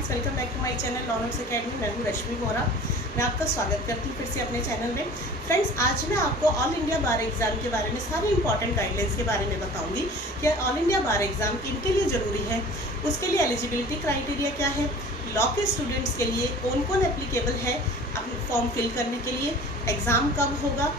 Friends, welcome back to my channel learners academy. मैं हूँ रश्मि बोरा। मैं आपका स्वागत करती हूँ फिर से अपने चैनल में। फ्रेंड्स, आज मैं आपको ऑल इंडिया बार एग्ज़ाम के बारे में सारे इंपॉर्टेंट गाइडलाइंस के बारे में बताऊंगी कि ऑल इंडिया बार एग्ज़ाम किन के लिए ज़रूरी है, उसके लिए एलिजिबिलिटी क्राइटेरिया क्या है, लॉ के स्टूडेंट्स के लिए कौन कौन एप्लीकेबल है अपने फॉर्म फिल करने के लिए, एग्ज़ाम कब होगा,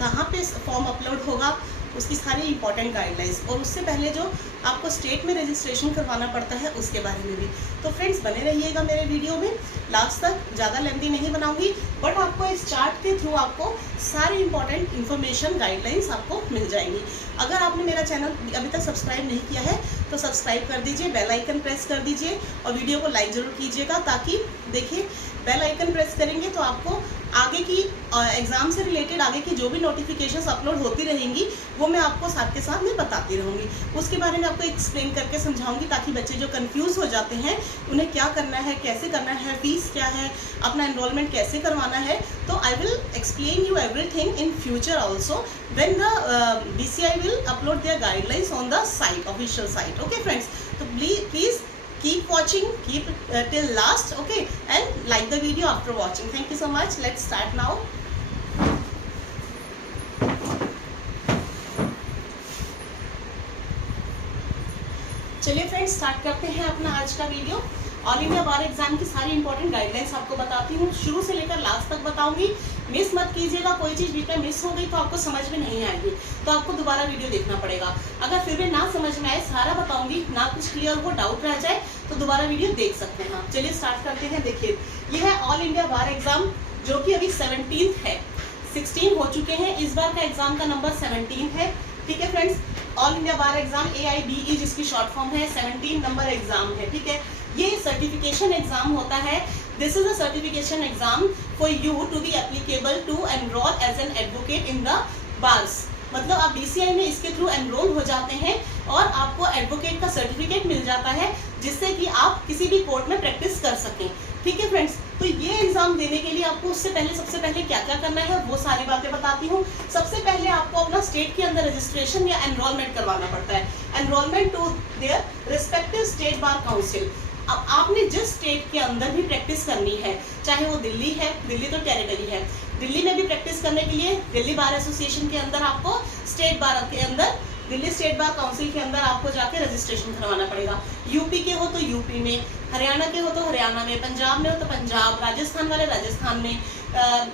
कहाँ पे फॉर्म अपलोड होगा, उसकी सारी इंपॉर्टेंट गाइडलाइंस, और उससे पहले जो आपको स्टेट में रजिस्ट्रेशन करवाना पड़ता है उसके बारे में भी। तो फ्रेंड्स, बने रहिएगा मेरे वीडियो में लास्ट तक। ज़्यादा लेंथी नहीं बनाऊंगी, बट आपको इस चार्ट के थ्रू आपको सारी इंपॉर्टेंट इन्फॉर्मेशन गाइडलाइंस आपको मिल जाएंगी। अगर आपने मेरा चैनल अभी तक सब्सक्राइब नहीं किया है तो सब्सक्राइब कर दीजिए, बेल आइकन प्रेस कर दीजिए और वीडियो को लाइक ज़रूर कीजिएगा, ताकि देखिए बेल आइकन प्रेस करेंगे तो आपको आगे की एग्ज़ाम से रिलेटेड आगे की जो भी नोटिफिकेशंस अपलोड होती रहेंगी वो मैं आपको साथ के साथ में बताती रहूँगी। उसके बारे में आपको एक्सप्लेन करके समझाऊंगी, ताकि बच्चे जो कंफ्यूज हो जाते हैं उन्हें क्या करना है, कैसे करना है, फीस क्या है, अपना एनरोलमेंट कैसे करवाना है। तो I will explain you everything in future also when the BCI will upload their guidelines on the site, official site. Okay friends, so please keep watching, keep till last, okay, and like the video after watching. Thank you so much. Let's start now. चलिए friends, start करते हैं अपना आज का video. All India bar exam की सारी important guidelines आपको बताती हूँ, शुरू से लेकर लास्ट तक बताऊंगी। मिस मत कीजिएगा, कोई चीज़ बीच में मिस हो गई तो आपको समझ में नहीं आएगी, तो आपको दोबारा वीडियो देखना पड़ेगा। अगर फिर भी ना समझ में आए, सारा बताऊंगी, ना कुछ क्लियर हो, डाउट रह जाए तो दोबारा वीडियो देख सकते हैं आप। चलिए स्टार्ट करते हैं। देखिए, ये है ऑल इंडिया बार एग्जाम, जो कि अभी 17th है। 16 हो चुके हैं, इस बार का एग्जाम का नंबर 17 है। ठीक है friends, all India bar exam AIBE जिसकी शॉर्ट फॉर्म है, 17 नंबर एग्जाम है। ठीक है, ये सर्टिफिकेशन एग्जाम होता है। This is a certification exam for you to be applicable to enrol as an advocate in the bars. मतलब आप BCI में इसके थ्रू एनरोल हो जाते हैं और आपको एडवोकेट का सर्टिफिकेट मिल जाता है, जिससे कि आप किसी भी कोर्ट में प्रैक्टिस कर सकें। ठीक है फ्रेंड्स, तो ये एग्जाम देने के लिए आपको उससे पहले सबसे पहले क्या क्या करना है वो सारी बातें बताती हूँ। सबसे पहले आपको अपना स्टेट के अंदर रजिस्ट्रेशन या एनरोलमेंट करवाना पड़ता है, enrolment to their respective state bar council. अब आपने जिस स्टेट के अंदर भी प्रैक्टिस करनी है, चाहे वो दिल्ली है, दिल्ली तो टेरिटरी है, दिल्ली में भी प्रैक्टिस करने के लिए दिल्ली बार एसोसिएशन के अंदर आपको स्टेट बार के अंदर दिल्ली स्टेट बार काउंसिल के अंदर आपको जाके रजिस्ट्रेशन करवाना पड़ेगा। यूपी के हो तो यूपी में, हरियाणा के हो तो हरियाणा में, पंजाब में हो तो पंजाब, राजस्थान वाले राजस्थान में,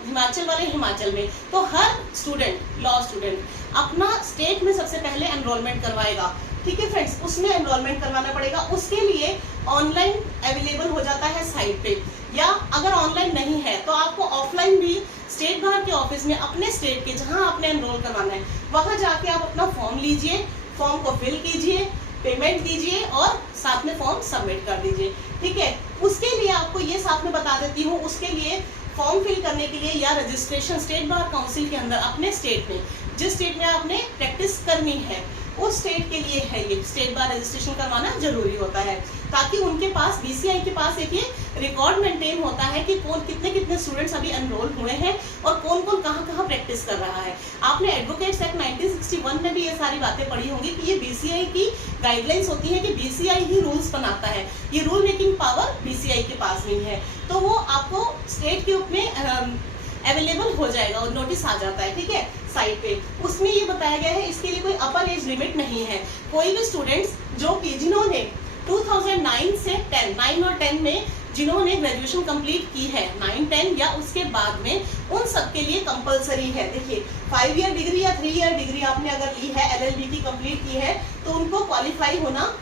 हिमाचल वाले हिमाचल में। तो हर स्टूडेंट, लॉ स्टूडेंट अपना स्टेट में सबसे पहले एनरोलमेंट करवाएगा। ठीक है फ्रेंड्स, उसमें एनरोलमेंट करवाना पड़ेगा। उसके लिए ऑनलाइन अवेलेबल हो जाता है साइट पे, या अगर ऑनलाइन नहीं है तो आपको ऑफलाइन भी स्टेट बार के ऑफिस में अपने स्टेट के जहां आपने एनरोल करवाना है वहां जाके आप अपना फॉर्म लीजिए, फॉर्म को फिल कीजिए, पेमेंट दीजिए और साथ में फॉर्म सबमिट कर दीजिए। ठीक है, उसके लिए आपको ये साथ में बता देती हूँ, उसके लिए फॉर्म फिल करने के लिए या रजिस्ट्रेशन स्टेट बार काउंसिल के अंदर अपने स्टेट में, जिस स्टेट में आपने प्रैक्टिस करनी है उस स्टेट के लिए है ये स्टेट बार रजिस्ट्रेशन करवाना जरूरी होता है, ताकि उनके पास BCI के पास एक ये रिकॉर्ड मेंटेन होता है कि कौन कितने कितने स्टूडेंट्स अभी एनरोल हुए हैं और कौन कौन कहाँ कहाँ प्रैक्टिस कर रहा है। आपने एडवोकेट्स एक्ट 1961 में भी ये सारी बातें पढ़ी होंगी कि ये BCI की गाइडलाइंस होती है कि BCI ही रूल्स बनाता है, ये रूल मेकिंग पावर BCI के पास नहीं है। तो वो आपको स्टेट के में अवेलेबल हो जाएगा और नोटिस आ जाता है। ठीक है, साइट पे उसमें ये बताया गया है, इसके लिए कोई अपर एज लिमिट नहीं है। कोई भी स्टूडेंट्स जो कि जिन्होंने 2009 से 10, 9 और 10 में जिन्होंने ग्रेजुएशन कंप्लीट की है, 9, 10 या उसके बाद में, उन सब के लिए कंपलसरी है। देखिए, 5 ईयर डिग्री या 3 ईयर डिग्री आपने अगर ली है, LLB की कंप्लीट की है, तो उनको क्वालिफाई होना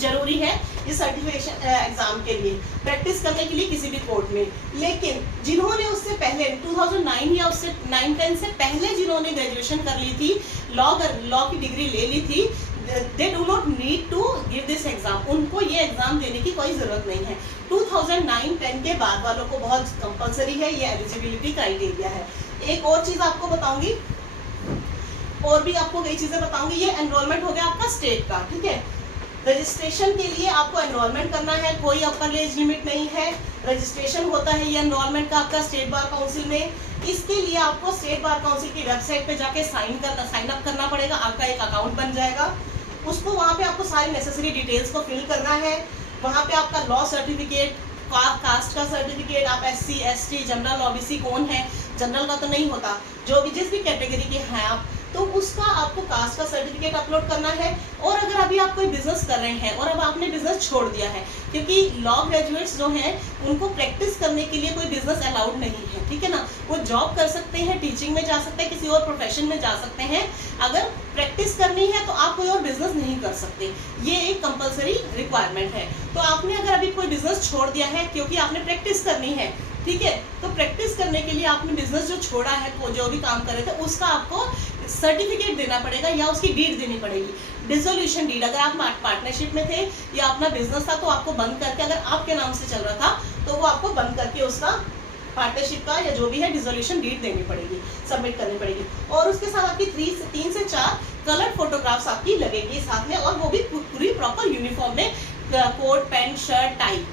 जरूरी है इस सर्टिफिकेशन एग्जाम के लिए, प्रैक्टिस करने के लिए किसी भी कोर्ट में। लेकिन जिन्होंने उससे पहले 2009 या उससे 9-10 से पहले जिन्होंने ग्रेजुएशन कर ली थी, लॉ की डिग्री ले ली थी, they do not need to give this exam. उनको ये एग्जाम देने की कोई जरूरत नहीं है। 2009-10 के बाद वालों को बहुत कंपलसरी है, ये एलिजिबिलिटी क्राइटेरिया है। एक और चीज आपको बताऊंगी, और भी आपको कई चीजें बताऊंगी। ये एनरोलमेंट हो गया आपका स्टेट का। ठीक है, रजिस्ट्रेशन के लिए आपको एनरोलमेंट करना है, कोई अपर एज लिमिट नहीं है, रजिस्ट्रेशन होता है ये एनरोलमेंट का आपका स्टेट बार काउंसिल में। इसके लिए आपको स्टेट बार काउंसिल की वेबसाइट पे जाके साइन अप करना पड़ेगा, आपका एक अकाउंट बन जाएगा। उसको वहाँ पे आपको सारी नेसेसरी डिटेल्स को फिल करना है, वहाँ पे आपका लॉ सर्टिफिकेट, कास्ट का सर्टिफिकेट, आप SC ST जनरल OBC कौन है, जनरल का तो नहीं होता, जो भी जिस भी कैटेगरी के हैं आप, तो उसका आपको कास्ट का सर्टिफिकेट अपलोड करना है। और अगर अभी आप कोई बिजनेस कर रहे हैं और अब आपने बिजनेस छोड़ दिया है, क्योंकि लॉ ग्रेजुएट्स जो हैं उनको प्रैक्टिस करने के लिए कोई बिजनेस अलाउड नहीं है, ठीक है ना। वो जॉब कर सकते हैं, टीचिंग में जा सकते हैं, किसी और प्रोफेशन में जा सकते हैं, अगर प्रैक्टिस करनी है तो आप कोई और बिजनेस नहीं कर सकते, ये एक कंपलसरी रिक्वायरमेंट है। तो आपने अगर अभी कोई बिजनेस छोड़ दिया है क्योंकि आपने प्रैक्टिस करनी है, ठीक है, तो प्रैक्टिस करने के लिए आपने बिजनेस जो छोड़ा है, जो भी काम कर रहे थे, उसका आपको सर्टिफिकेट देना पड़ेगा या उसकी डीड देनी पड़ेगी, डिसोल्यूशन डीड। अगर आप पार्टनरशिप में थे या अपना बिजनेस था तो आपको बंद करके, अगर आपके नाम से चल रहा था तो वो आपको बंद करके उसका पार्टनरशिप का या जो भी है डिसोल्यूशन डीड देनी पड़ेगी, सबमिट करनी पड़ेगी। और उसके साथ आपकी 3 से 4 कलर फोटोग्राफ्स आपकी लगेगी साथ में, और वो भी पूरी प्रॉपर यूनिफॉर्म में, कोट पैंट शर्ट टाई,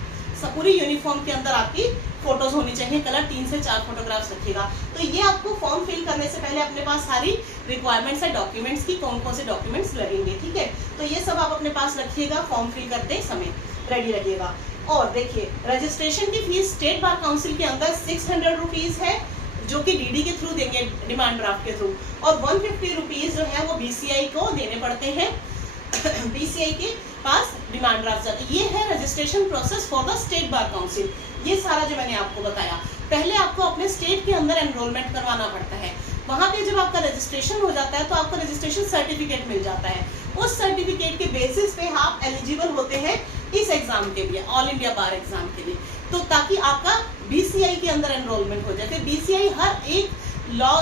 सब पूरी यूनिफॉर्म के अंदर आपकी फोटोज होनी चाहिए। कलर 3 से 4 फोटोग्राफ्स रखिएगा। तो ये आपको फॉर्म फिल करने से पहले अपने पास सारी रिक्वायरमेंट्स है डॉक्यूमेंट्स की, कौन कौन से डॉक्यूमेंट्स लगेंगे, ठीक है। तो ये सब आप अपने पास रखिएगा, फॉर्म फिल करते समय रेडी रखिएगा। और देखिए, रजिस्ट्रेशन की फीस स्टेट बार काउंसिल के अंदर 600 रुपीज है, जो कि DD के थ्रू देंगे, डिमांड ड्राफ्ट के थ्रू, और 150 रुपीज जो है वो BCI को देने पड़ते हैं। BCI के पास डिमांड ड्राफ्ट जाती है। ये है registration process for the state bar council. ये सारा जो मैंने आपको बताया, पहले आपको अपने स्टेट के अंदर एनरोलमेंट करवाना पड़ता है। वहाँ पे जब आपका रजिस्ट्रेशन हो जाता है तो आपको रजिस्ट्रेशन सर्टिफिकेट मिल जाता है। उस सर्टिफिकेट के बेसिस पे आप एलिजिबल होते हैं इस एग्जाम के लिए, ऑल इंडिया बार एग्जाम के लिए, तो ताकि आपका BCI के अंदर एनरोलमेंट हो जाए। फिर BCI हर एक लॉ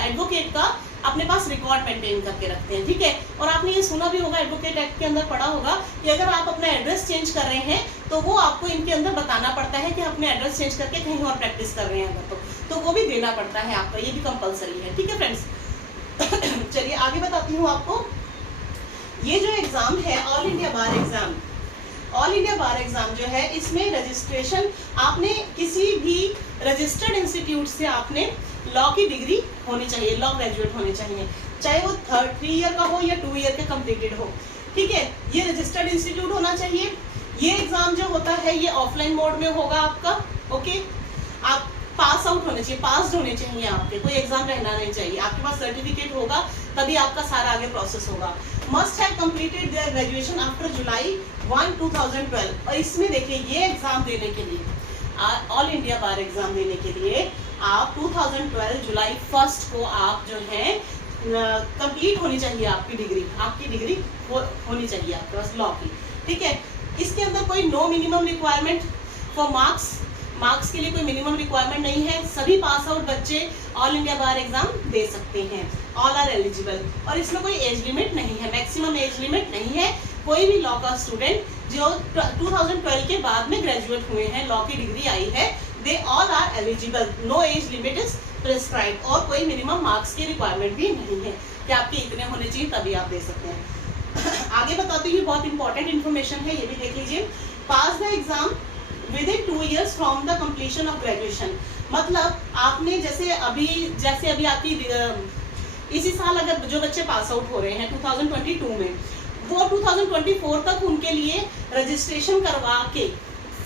एडवोकेट का अपने पास रिकॉर्ड मेंटेन करके रखते हैं, ठीक है। और आपने ये सुना भी होगा, एडवोकेट एक्ट के अंदर पढ़ा होगा कि अगर आप अपना एड्रेस चेंज कर रहे हैं तो वो आपको इनके अंदर बताना पड़ता है कि अपने एड्रेस चेंज करके कहीं और प्रैक्टिस कर रहे हैं अगर तो वो भी देना पड़ता है आपका, ये भी कंपलसरी है, ठीक है फ्रेंड्स। चलिए आगे बताती हूँ आपको। ये जो एग्जाम है all India bar exam, all India bar exam जो है, इसमें रजिस्ट्रेशन आपने किसी भी रजिस्टर्ड इंस्टीट्यूट से आपने लॉ की डिग्री होनी चाहिए, लॉ ग्रेजुएट होने चाहिए, चाहे वो 3 ईयर का हो या 2 ईयर का कंप्लीटेड हो, ठीक है। ये रजिस्टर्ड इंस्टीट्यूट होना चाहिए। ये एग्जाम जो होता है ये ऑफलाइन मोड में होगा आपका, ओके। आप पास आउट होने चाहिए, पास होने चाहिए आपके, कोई एग्जाम रहना नहीं चाहिए, आपके पास सर्टिफिकेट होगा तभी आपका सारा आगे प्रोसेस होगा। Must have completed their graduation after July 1, 2012। और इसमें देखिए, ये एग्जाम देने के लिए, ऑल इंडिया बार एग्जाम देने के लिए आप 2012 जुलाई 1 को आप जो है कंप्लीट होनी चाहिए आपकी डिग्री होनी चाहिए आपके पास लॉ की, ठीक है। इसके अंदर कोई no minimum requirement for marks के लिए कोई मिनिमम रिक्वायरमेंट नहीं है। सभी पास आउट बच्चे ऑल इंडिया बार एग्जाम दे सकते हैं, ऑल आर एलिजिबल। और इसमें कोई एज लिमिट नहीं है, मैक्सिमम एज लिमिट नहीं है। कोई भी लॉ का स्टूडेंट जो 2012 के बाद में ग्रेजुएट हुए हैं, लॉ की डिग्री आई है, they all are eligible, no age limit is prescribe. और कोई मिनिमम मार्क्स की रिक्वायरमेंट भी नहीं है कि आपके इतने होने चाहिए तभी आप दे सकते हैं। आगे बताती हूँ, बहुत इंपॉर्टेंट इन्फॉर्मेशन है, ये भी देख लीजिए। पास the exam within 2 years from the completion of graduation। मतलब आपने जैसे अभी आपकी इसी साल अगर जो बच्चे पास आउट हो रहे हैं 2022 में, वो 2024 तक उनके लिए रजिस्ट्रेशन करवा के,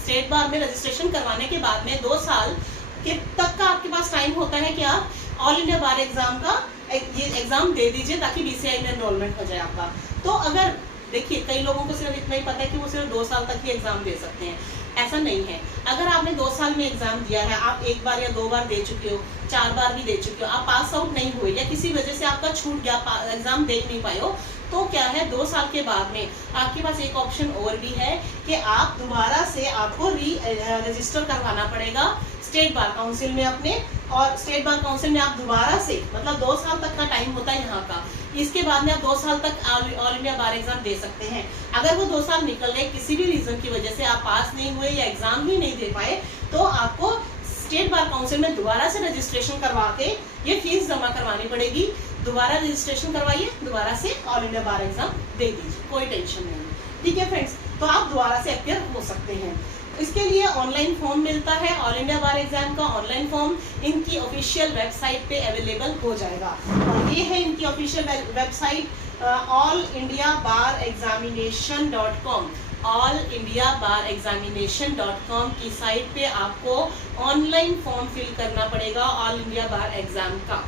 स्टेट बार में रजिस्ट्रेशन करवाने के बाद में 2 साल के तक का आपके पास टाइम होता है कि आप ऑल इंडिया बार एग्जाम का ये एग्जाम दे दीजिए ताकि BCI में एनरोलमेंट हो जाए आपका। तो अगर देखिए, कई लोगों को सिर्फ इतना ही पता है कि वो सिर्फ 2 साल तक ही एग्जाम दे सकते हैं, ऐसा नहीं है। अगर आपने 2 साल में एग्जाम दिया है, आप 1 बार या 2 बार दे चुके हो, 4 बार भी दे चुके हो, आप पास आउट नहीं हुए या किसी वजह से आपका छूट गया, एग्जाम दे नहीं पाए हो, तो क्या है 2 साल के बाद में आपके पास एक ऑप्शन और भी है कि आप दोबारा से आपको रजिस्टर करवाना पड़ेगा स्टेट बार काउंसिल में अपने। और स्टेट बार काउंसिल में आप दोबारा से, मतलब 2 साल तक का टाइम होता है यहाँ का, इसके बाद में आप 2 साल तक ऑल इंडिया बार एग्जाम दे सकते हैं। अगर वो 2 साल निकल गए, किसी भी रीजन की वजह से आप पास नहीं हुए या एग्जाम ही नहीं दे पाए, तो आपको स्टेट बार काउंसिल में दोबारा से रजिस्ट्रेशन करवा के ये फीस जमा करवानी पड़ेगी। दोबारा रजिस्ट्रेशन करवाइए, दोबारा से ऑल इंडिया बार एग्जाम दे दीजिए, कोई टेंशन नहीं, ठीक है फ्रेंड्स। तो आप दोबारा से अपियर हो सकते हैं। इसके लिए ऑनलाइन फॉर्म मिलता है, ऑल इंडिया बार एग्जाम का ऑनलाइन फॉर्म इनकी ऑफिशियल वेबसाइट पे अवेलेबल हो जाएगा। और ये है इनकी ऑफिशियल वेबसाइट allindiabareexamination.com। allindiabarexamination.com की साइट पे आपको ऑनलाइन फॉर्म फिल करना पड़ेगा ऑल इंडिया बार एग्जाम का।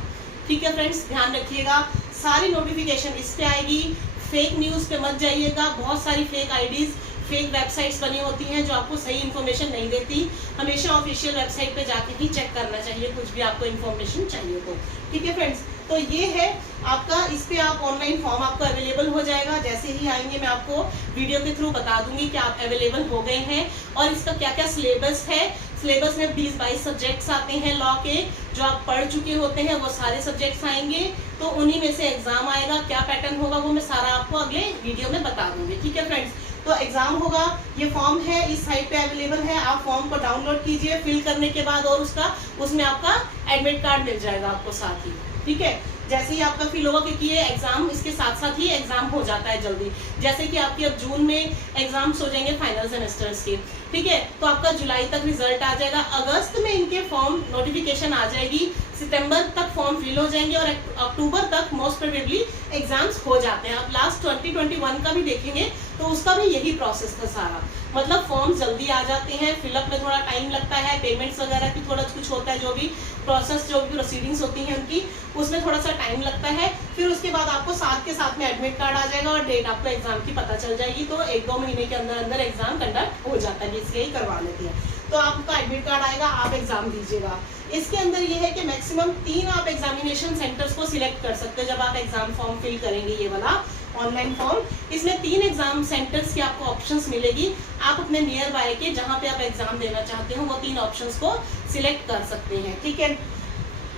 ठीक है फ्रेंड्स, ध्यान रखिएगा, सारी नोटिफिकेशन इस पे आएगी। फेक न्यूज़ पे मत जाइएगा, बहुत सारी फेक आईडीज, फेक वेबसाइट्स बनी होती हैं जो आपको सही इन्फॉर्मेशन नहीं देती। हमेशा ऑफिशियल वेबसाइट पे जाके ही चेक करना चाहिए कुछ भी आपको इन्फॉर्मेशन चाहिए तो। ठीक है फ्रेंड्स, तो ये है आपका, इस पे आप ऑनलाइन फॉर्म आपको अवेलेबल हो जाएगा। जैसे ही आएंगे मैं आपको वीडियो के थ्रू बता दूंगी कि आप अवेलेबल हो गए हैं और इसका क्या क्या सिलेबस है। सिलेबस में 20-22 सब्जेक्ट्स आते हैं लॉ के, जो आप पढ़ चुके होते हैं वो सारे सब्जेक्ट्स आएंगे, तो उन्हीं में से एग्जाम आएगा। क्या पैटर्न होगा वो मैं सारा आपको अगले वीडियो में बता दूंगी। ठीक है फ्रेंड्स, तो एग्जाम होगा, ये फॉर्म है इस साइट पे अवेलेबल है, आप फॉर्म को डाउनलोड कीजिए फिल करने के बाद, और उसमें आपका एडमिट कार्ड मिल जाएगा आपको साथ ही। ठीक है, जैसे ही आपका फिल होगा, क्योंकि ये एग्जाम इसके साथ साथ ही एग्जाम हो जाता है जल्दी। जैसे कि आपकी अब जून में एग्जाम्स हो जाएंगे फाइनल सेमेस्टर्स के, ठीक है, तो आपका जुलाई तक रिजल्ट आ जाएगा, अगस्त में इनके फॉर्म नोटिफिकेशन आ जाएगी, सितंबर तक फॉर्म फिल हो जाएंगे और अक्टूबर तक मोस्ट प्रोबेबली एग्जाम्स हो जाते हैं। अब लास्ट 2021 का भी देखेंगे तो उसका भी यही प्रोसेस था सारा, मतलब फॉर्म जल्दी आ जाते हैं, फिलअप में थोड़ा टाइम लगता है, पेमेंट्स वगैरह की थोड़ा कुछ होता है, जो भी प्रोसेस जो भी प्रोसीडिंग्स होती हैं उनकी, उसमें थोड़ा सा टाइम लगता है। फिर उसके बाद आपको साथ के साथ में एडमिट कार्ड आ जाएगा और डेट आपको एग्जाम की पता चल जाएगी, तो 1-2 महीने के अंदर अंदर एग्जाम कंडक्ट हो जाता है, इसलिए ही करवा लेते हैं। तो आपका एडमिट कार्ड आएगा, आप एग्जाम दीजिएगा। इसके अंदर ये है कि मैक्सिमम 3 आप एग्जामिनेशन सेंटर्स को सिलेक्ट कर सकते हो जब आप एग्जाम फॉर्म फिल करेंगे, ये वाला ऑनलाइन फॉर्म। इसमें 3 एग्जाम सेंटर्स की आपको ऑप्शंस मिलेगी, आप अपने नियर बाय के जहां पे आप एग्जाम देना चाहते हो वो 3 ऑप्शंस को सिलेक्ट कर सकते हैं। ठीक है,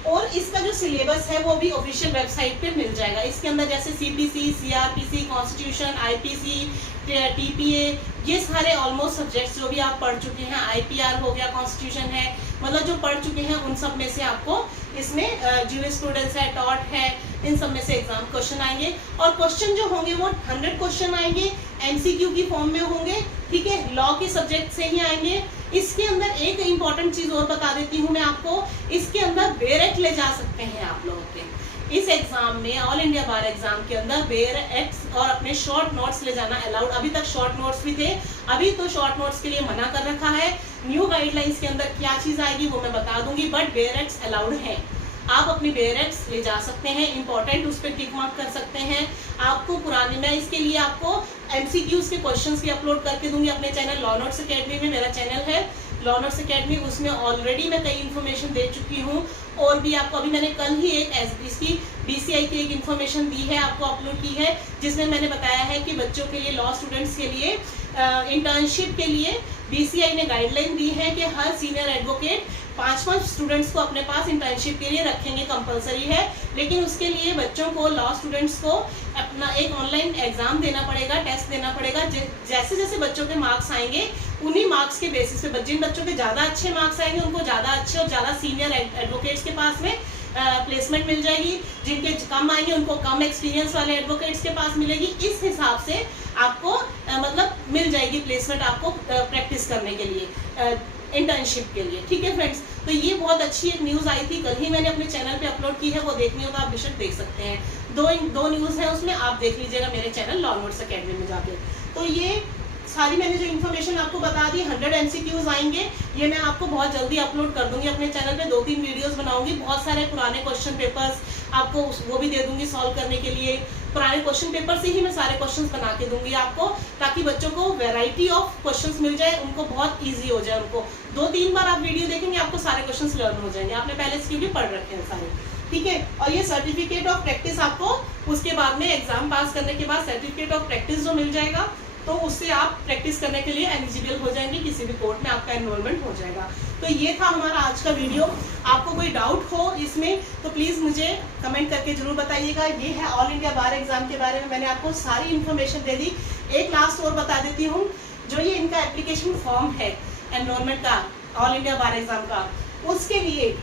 और इसका जो सिलेबस है वो भी ऑफिशियल वेबसाइट पे मिल जाएगा। इसके अंदर जैसे CPC, CrPC, constitution, IPC, TPA, ये सारे ऑलमोस्ट सब्जेक्ट्स जो भी आप पढ़ चुके हैं, आईपीआर हो गया, कॉन्स्टिट्यूशन है, मतलब जो पढ़ चुके हैं उन सब में से आपको इसमें ज्यूरिस्प्रूडेंस है, टॉर्ट है, इन सब में से एग्जाम क्वेश्चन आएंगे। और क्वेश्चन जो होंगे वो 100 क्वेश्चन आएंगे, एमसीक्यू की फॉर्म में होंगे। ठीक है, लॉ के सब्जेक्ट से ही आएंगे। इसके अंदर एक इम्पॉर्टेंट चीज और बता देती हूँ मैं आपको, इसके अंदर बेरेट ले जा सकते हैं आप लोगों के। इस एग्जाम में, ऑल इंडिया बार एग्जाम के अंदर बेरेट्स और अपने शॉर्ट नोट्स ले जाना अलाउड। अभी तक शॉर्ट नोट्स भी थे, अभी तो शॉर्ट नोट्स के लिए मना कर रखा है। न्यू गाइडलाइंस के अंदर क्या चीज आएगी वो मैं बता दूंगी, बट बेरेट्स अलाउड है, आप अपनी बेरेट्स ले जा सकते हैं। इंपॉर्टेंट उस पर टिक मार्क कर सकते हैं। आपको पुरानी, मैं इसके लिए आपको एमसीक्यूज के क्वेश्चंस भी अपलोड करके दूंगी अपने चैनल लॉ नोट्स अकेडमी में। मेरा चैनल है लॉ नोट्स अकेडमी, उसमें ऑलरेडी मैं कई इन्फॉर्मेशन दे चुकी हूँ, और भी आपको अभी मैंने कल ही एक इसकी बीसीआई की एक इन्फॉर्मेशन दी है, आपको अपलोड की है, जिसमें मैंने बताया है कि बच्चों के लिए, लॉ स्टूडेंट्स के लिए इंटर्नशिप के लिए बीसीआई ने गाइडलाइन दी है कि हर सीनियर एडवोकेट 5-5 स्टूडेंट्स को अपने पास इंटर्नशिप के लिए रखेंगे, कंपलसरी है। लेकिन उसके लिए बच्चों को, लॉ स्टूडेंट्स को अपना एक ऑनलाइन एग्जाम देना पड़ेगा, टेस्ट देना पड़ेगा। जैसे जैसे बच्चों के मार्क्स आएंगे उन्हीं मार्क्स के बेसिस पे, जिन बच्चों के ज़्यादा अच्छे मार्क्स आएंगे उनको ज़्यादा अच्छे और ज़्यादा सीनियर एडवोकेट्स के पास में प्लेसमेंट मिल जाएगी, जिनके कम आएंगे उनको कम एक्सपीरियंस वाले एडवोकेट्स के पास मिलेगी। इस हिसाब से आपको मतलब मिल जाएगी प्लेसमेंट आपको प्रैक्टिस करने के लिए, इंटर्नशिप के लिए। ठीक है फ्रेंड्स, तो ये बहुत अच्छी एक न्यूज़ आई थी, कल ही मैंने अपने चैनल पे अपलोड की है, वो देखनी हो तो आप बेशक देख सकते हैं। दो न्यूज़ है उसमें, आप देख लीजिएगा मेरे चैनल लॉ नोट्स अकेडमी में जाके। तो ये सारी मैंने जो इन्फॉर्मेशन आपको बता दी, 100 एमसीक्यूज आएंगे, ये मैं आपको बहुत जल्दी अपलोड कर दूंगी अपने चैनल पे। 2-3 वीडियोस बनाऊंगी, बहुत सारे पुराने क्वेश्चन पेपर्स आपको वो भी दे दूंगी सॉल्व करने के लिए। पुराने क्वेश्चन पेपर से ही मैं सारे क्वेश्चंस बना के दूंगी आपको, ताकि बच्चों को वैरायटी ऑफ क्वेश्चंस मिल जाए, उनको बहुत ईजी हो जाए। उनको 2-3 बार आप वीडियो देखेंगे, आपको सारे क्वेश्चंस लर्न हो जाएंगे, आपने पहले इसके भी पढ़ रखे हैं सारे। ठीक है, और ये सर्टिफिकेट ऑफ प्रैक्टिस आपको उसके बाद में एग्जाम पास करने के बाद सर्टिफिकेट ऑफ प्रैक्टिस जो मिल जाएगा, तो उससे आप प्रैक्टिस करने के लिए एलिजिबल हो जाएंगे, किसी भी कोर्ट में आपका एनरोलमेंट हो जाएगा। तो ये था हमारा आज का वीडियो। आपको कोई डाउट हो इसमें तो प्लीज़ मुझे कमेंट करके जरूर बताइएगा। ये है ऑल इंडिया बार एग्जाम के बारे में मैंने आपको सारी इन्फॉर्मेशन दे दी। एक लास्ट और बता देती हूँ, जो ये इनका एप्लीकेशन फॉर्म है एनरोलमेंट का, ऑल इंडिया बार एग्जाम का, उसके लिए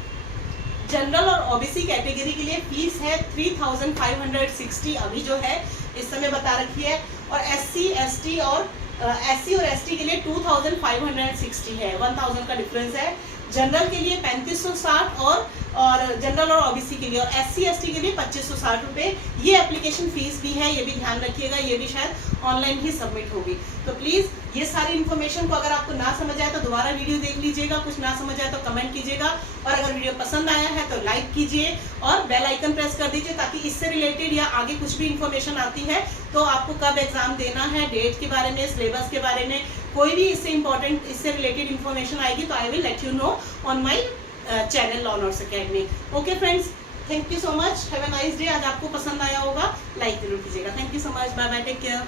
जनरल और ओबीसी कैटेगरी के लिए फीस है 3560 अभी जो है इस समय बता रखी है, और एससी और एसटी के लिए 2560 है, 1000 का डिफरेंस है। जनरल के लिए 3560 और और जनरल और ओबीसी के लिए, और SC ST के लिए 2560 रुपये। ये एप्लीकेशन फीस भी है, ये भी ध्यान रखिएगा, ये भी शायद ऑनलाइन ही सबमिट होगी। तो प्लीज़ ये सारी इन्फॉर्मेशन को अगर आपको ना समझ आए तो दोबारा वीडियो देख लीजिएगा, कुछ ना समझ आए तो कमेंट कीजिएगा, और अगर वीडियो पसंद आया है तो लाइक कीजिए और बेल आइकन प्रेस कर दीजिए, ताकि इससे रिलेटेड या आगे कुछ भी इन्फॉर्मेशन आती है तो आपको कब एग्जाम देना है, डेट के बारे में, सिलेबस के बारे में, कोई भी इससे इंपॉर्टेंट, इससे रिलेटेड इन्फॉर्मेशन आएगी तो I will let you know on my channel learners academy. Okay friends, thank you so much, have a nice day. आज आपको पसंद आया होगा, लाइक जरूर कीजिएगा। Thank you so much, bye bye, take care.